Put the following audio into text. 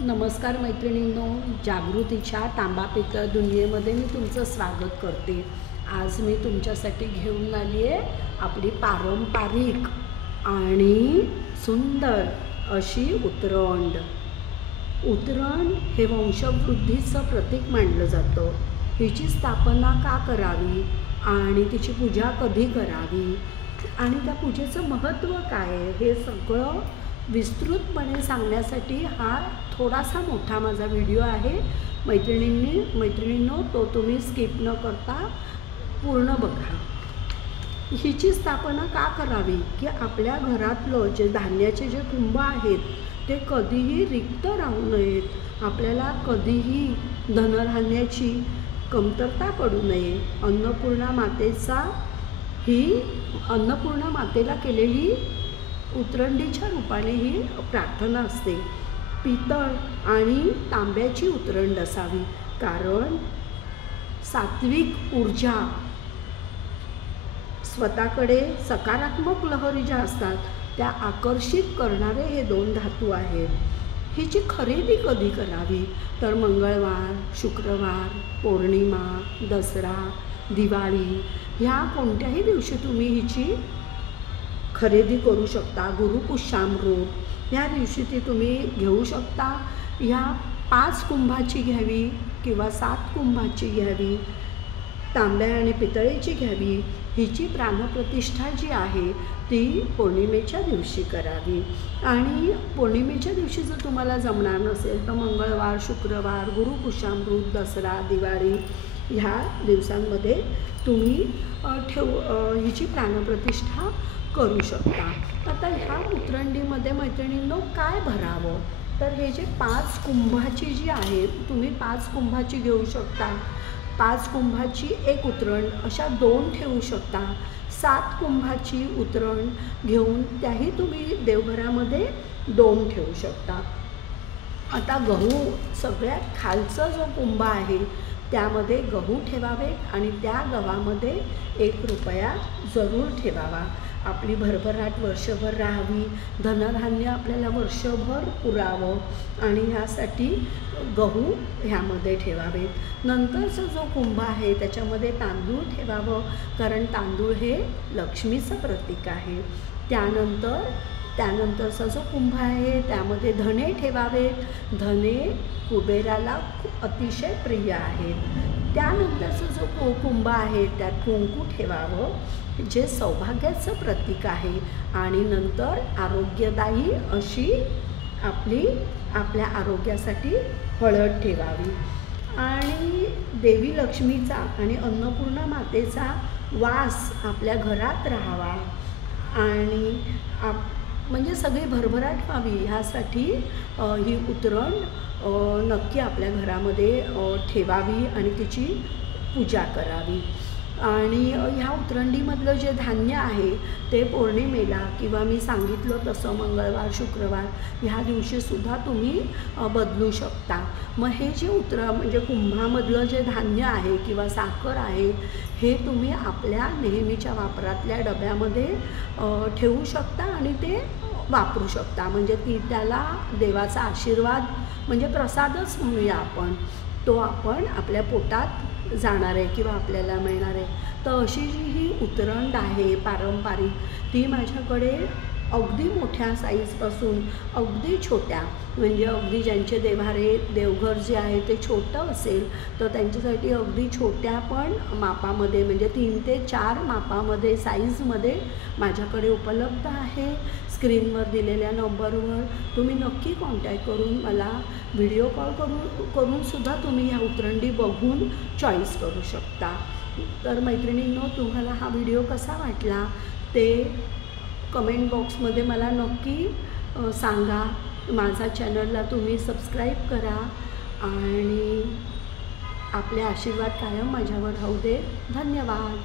नमस्कार मैत्रिणींनो, जागृतीच्या तांबा पितळ दुनियेमध्ये मी तुमचं स्वागत करते। आज मी तुमच्यासाठी घेऊन आली आहे आपली पारंपरिक आणि सुंदर अशी उतरंड। उतरण हे वंशवृद्धीचं प्रतीक मानलं जातं। हिची स्थापना का करावी आणि तिची पूजा कधी करावी आणि त्या पूजेचं महत्त्व काय आहे हे सगळं विस्तृतपणे सांगण्यासाठी हा थोडासा मोठा माझा व्हिडिओ आहे। मैत्रिणींनो, तो तुम्ही स्किप न करता पूर्ण बघा। हिची स्थापना का करावी की आपल्या घरातलं जे धान्याचे जे कुंभ आहेत ते कधीही रिक्त राहू नयेत। आपल्याला कधीही धनधान्याची कमतरता पडू नये। अन्नपूर्णा मातेला केलेली उतरंडीच्या रूपाने ही प्रार्थना असते। पितळ आणि तांब्याची उतरंड असावी, कारण सात्विक ऊर्जा, स्वतःकडे सकारात्मक लहरी ज्या असतात त्या आकर्षित करणारे हे दोन धातू आहेत। हिची खरेदी कधी करावी तर मंगळवार, शुक्रवार, पौर्णिमा, दसरा, दिवाळी ह्या कोणत्याही दिवशी तुम्ही हिची खरेदी करू शकता। गुरुपुष्यामृत ह्या दिवशी ती तुम्ही घेऊ शकता। ह्या 5 कुंभाची घ्यावी किंवा 7 कुंभाची घ्यावी, तांब्या आणि पितळेची घ्यावी। हिची प्राणप्रतिष्ठा जी आहे ती पौर्णिमेच्या दिवशी करावी। आणि पौर्णिमेच्या दिवशी जर तुम्हाला जमणार नसेल तर मंगळवार, शुक्रवार, गुरुपुष्यामृत, दसरा, दिवाळी ह्या दिवसांमध्ये तुम्ही हिची प्राणप्रतिष्ठा करू शकता। आता ह्या उतरंडीमध्ये मैत्रिणींनो काय भरावं तर हे जे 5 कुंभाची जी आहे तुम्ही 5 कुंभाची घेऊ शकता। 5 कुंभाची एक उतरंड अशा 2 ठेवू शकता। 7 कुंभाची उतरंड घेऊन त्याही तुम्ही देवघरामध्ये 2 ठेवू शकता। आता गहू सगळ्यात खालचा जो कुंभ आहे त्यामध्ये गहू ठेवावे आणि त्या गव्हामध्ये 1 रुपया जरूर ठेवावा। आपली भरभराट वर्षभर राहावी, धनधान्य आपल्याला वर्षभर पुरावं आणि ह्यासाठी गहू ह्यामध्ये ठेवावे। नंतरचा जो कुंभ आहे त्याच्यामध्ये तांदूळ ठेवावं, कारण तांदूळ हे लक्ष्मीचं प्रतीक आहे। त्यानंतरचा जो कुंभ आहे त्यामध्ये धने ठेवावेत। धने कुबेराला अतिशय प्रिय आहेत। त्यानंतरचा जो कुंभ आहे त्यात कुंकू ठेवावं, जे सौभाग्याचं प्रतीक आहे। आणि नंतर आरोग्यदायी अशी आपल्या आरोग्यासाठी हळद ठेवावी। आणि देवी लक्ष्मीचा आणि अन्नपूर्णा मातेचा वास आपल्या घरात राहावा आणि म्हणजे सगळी भरभराट व्हावी ह्यासाठी ही उतरंड नक्की आपल्या घरामध्ये ठेवावी आणि तिची पूजा करावी। आणि ह्या उतरंडीमधलं जे धान्य आहे ते पौर्णिमेला किंवा मी सांगितलं तसं मंगळवार, शुक्रवार ह्या दिवशीसुद्धा तुम्ही बदलू शकता। मग हे जे म्हणजे कुंभामधलं जे धान्य आहे किंवा साखर आहे हे तुम्ही आपल्या नेहमीच्या वापरातल्या डब्यामध्ये ठेवू शकता आणि ते वापरू शकता। म्हणजे त्याला देवाचा आशीर्वाद म्हणजे प्रसादच म्हणूया आपण, तो आपण आपल्या पोटात जाणार आहे किंवा आपल्याला मिळणार आहे। तर अशी जी ही उतरंड आहे पारंपरिक ती माझ्याकडे अगदी मोठ्या साईजपासून अगदी छोट्या, म्हणजे अगदी ज्यांचे देवघर जे आहे ते छोटं असेल तर त्यांच्यासाठी अगदी छोट्या पण मापामध्ये म्हणजे 3 ते 4 मापामध्ये साईजमध्ये माझ्याकडे उपलब्ध आहे। स्क्रीनवर दिलेल्या नंबरवर तुम्ही नक्की कॉन्टॅक्ट करून मला व्हिडिओ कॉल करूनसुद्धा तुम्ही ह्या उतरंडी बघून चॉईस करू शकता। तर मैत्रिणींनो, तुम्हाला हा व्हिडिओ कसा वाटला ते कमेंट बॉक्समध्ये मला नक्की सांगा। माझा चॅनलला तुम्ही सबस्क्राईब करा आणि आपले आशीर्वाद कायम माझ्यावर राहू दे। धन्यवाद।